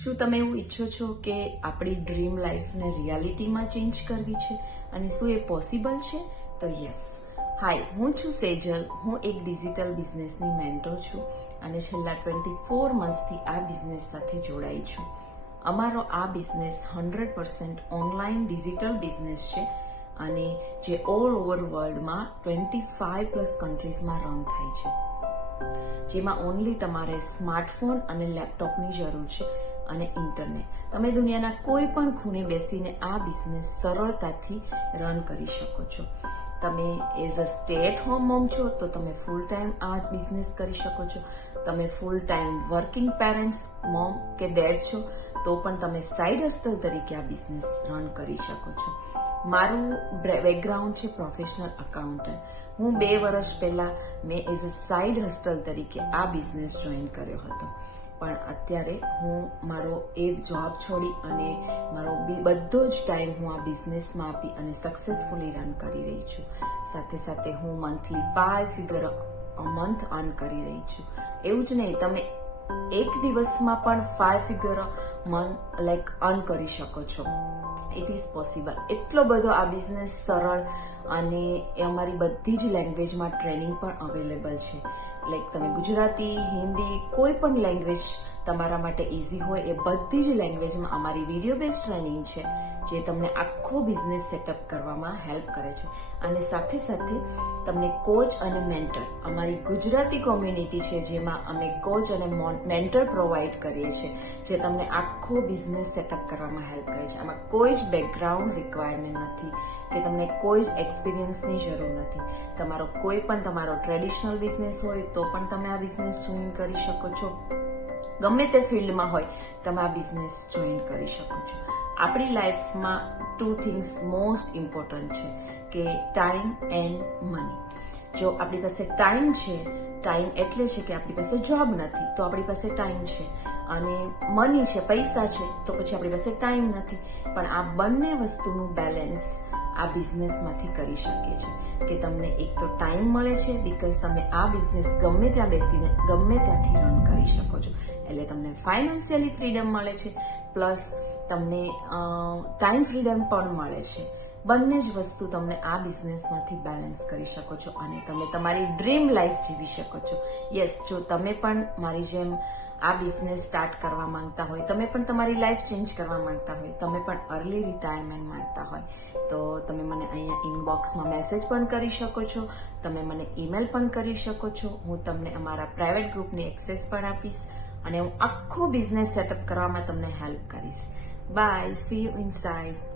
શું તમે એવું ઈચ્છો છો કે આપણી ડ્રીમ લાઈફને રિયાલિટીમાં ચેન્જ કરવી છે અને શું એ પોસિબલ છે? તો યસ. હાય, હું છું સેજલ. હું એક ડિજિટલ બિઝનેસની મેન્ટર છું અને છેલ્લા 24 મંથથી આ બિઝનેસ સાથે જોડાઈ છું. અમારો આ બિઝનેસ 100% ઓનલાઈન ડિજિટલ બિઝનેસ છે અને જે ઓલ ઓવર વર્લ્ડમાં 25+ કન્ટ્રીઝમાં રન થાય છે, જેમાં ઓનલી તમારે સ્માર્ટફોન અને લેપટોપની જરૂર છે અને ઇન્ટરનેટ. તમે દુનિયાના કોઈ પણ ખૂણે બેસીને આ બિઝનેસ સરળતાથી રન કરી શકો છો. તમે as a stay at home mom છો તો તમે ફૂલ ટાઈમ આ બિઝનેસ કરી શકો છો. તમે full time working parents, mom કે ડેડ છો તો પણ તમે સાઇડ હસ્ટલ તરીકે આ બિઝનેસ રન કરી શકો છો. મારું બેકગ્રાઉન્ડ છે પ્રોફેશનલ અકાઉન્ટન્ટ. હું 2 વર્ષ પહેલા મેં એઝ અ સાઇડ હસ્ટલ તરીકે આ બિઝનેસ જોઈન કર્યો હતો, પણ અત્યારે હું મારો એ જોબ છોડી અને મારો બધો જ ટાઈમ હું આ બિઝનેસમાં આપી અને સક્સેસફુલી રન કરી રહી છું. સાથે સાથે હું monthly 5 figure a month earn કરી રહી છું. એવું જ નહીં, તમે એક દિવસમાં પણ 5 ફિગર મંથ અર્ન કરી શકો છો. It is possible. એટલો બધો આ બિઝનેસ સરળ અને એ અમારી બધી જ લેંગ્વેજમાં ટ્રેનિંગ પણ અવેલેબલ છે. તમે ગુજરાતી, હિન્દી, કોઈ પણ લેંગ્વેજ તમારા માટે ઇઝી હોય એ બધી જ લેંગ્વેજમાં અમારી વિડીયો બેઝ ટ્રેનિંગ છે, જે તમને આખો બિઝનેસ સેટઅપ કરવામાં હેલ્પ કરે છે. અને સાથે સાથે તમને કોચ અને મેન્ટર, અમારી ગુજરાતી કોમ્યુનિટી છે જેમાં અમે કોચ અને મેન્ટર પ્રોવાઈડ કરીએ છીએ, જે તમને આખો બિઝનેસ સેટઅપ કરવામાં હેલ્પ કરે છે. આમાં કોઈ જ બેકગ્રાઉન્ડ રિક્વાયરમેન્ટ નથી કે તમને કોઈ જ એક્સપિરિયન્સની જરૂર નથી. તમારો ટ્રેડિશનલ બિઝનેસ હોય તો પણ તમે આ બિઝનેસ જોઈન કરી શકો છો. ગમે તે ફિલ્ડમાં હોય તમે આ બિઝનેસ જોઈન કરી શકો છો. આપણી લાઈફમાં 2 થિંગ્સ મોસ્ટ ઇમ્પોર્ટન્ટ છે કે ટાઈમ એન્ડ મની. જો આપણી પાસે ટાઈમ છે, ટાઈમ એટલે છે કે આપણી પાસે જોબ નથી તો આપણી પાસે ટાઈમ છે, અને મની છે, પૈસા છે, તો પછી આપણી પાસે ટાઈમ નથી. પણ આ બંને વસ્તુનું બેલેન્સ આ બિઝનેસમાંથી કરી શકીએ છીએ કે તમને એક તો ટાઈમ મળે છે બીકોઝ તમે આ બિઝનેસ ગમે ત્યાં બેસીને ગમે ત્યાંથી રન કરી શકો છો. એટલે તમને ફાઇનાન્શિયલી ફ્રીડમ મળે છે, પ્લસ તમને ટાઈમ ફ્રીડમ પણ મળે છે. બંને જ વસ્તુ તમને આ બિઝનેસમાંથી બેલેન્સ કરી શકો છો અને તમે તમારી ડ્રીમ લાઈફ જીવી શકો છો. યસ, જો તમે પણ મારી જેમ આ બિઝનેસ સ્ટાર્ટ કરવા માંગતા હોય, તમે પણ તમારી લાઈફ ચેન્જ કરવા માંગતા હોય, તમે પણ અર્લી રિટાયરમેન્ટ માંગતા હોય, તો તમે મને અહીંયા ઇનબોક્સમાં મેસેજ પણ કરી શકો છો, તમે મને ઈમેલ પણ કરી શકો છો. હું તમને અમારા પ્રાઇવેટ ગ્રુપની એક્સેસ પણ આપીશ અને હું આખો બિઝનેસ સેટઅપ કરવામાં તમને હેલ્પ કરીશ. Bye, see you inside.